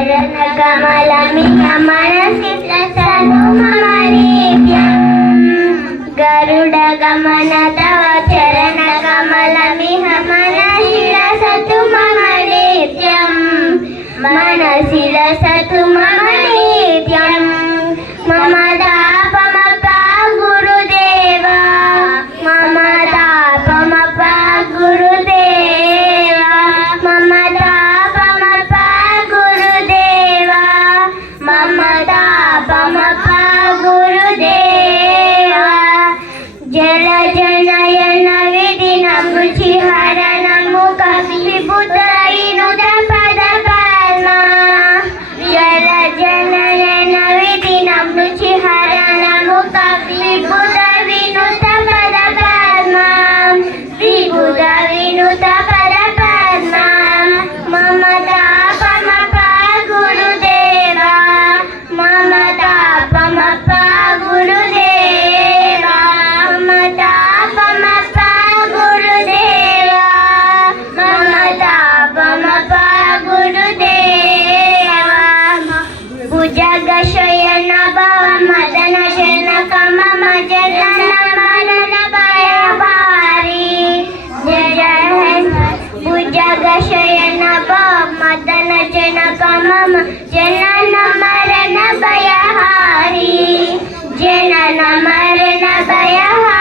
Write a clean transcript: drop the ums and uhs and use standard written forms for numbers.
चरणकमलमिह मनसि लसतु मम नित्यम् गरुडगमन तव चरणकमलमिह मनसि लसतु मम नित्यम् मनसि लसतु मम नित्यम् मम तापमप गुरुदेवा मम तापमप गुरुदेवा मम तापमप गुरुदेवा मम तापमप गुरुदेवा जलजनयन विधिन मृषिहरण मुख विभुतैनुत पदपद्मा जलजनयन विधिन मृषिहरण मुख विभुत विनुत पदपद्मा विभुत विनुत पदपद्मा मम तापमप गुरुदेवा मम तापमप गुरुदेवा मम तापमप गुरुदेवा मम तापमप गुरुदेवा भुजगशयन भव मदन जनक मम जनन मरण भयहारी जय जय भुजगशयन भव मदन जनक मम जनन मरण भयहारी जनन मरण भयहारी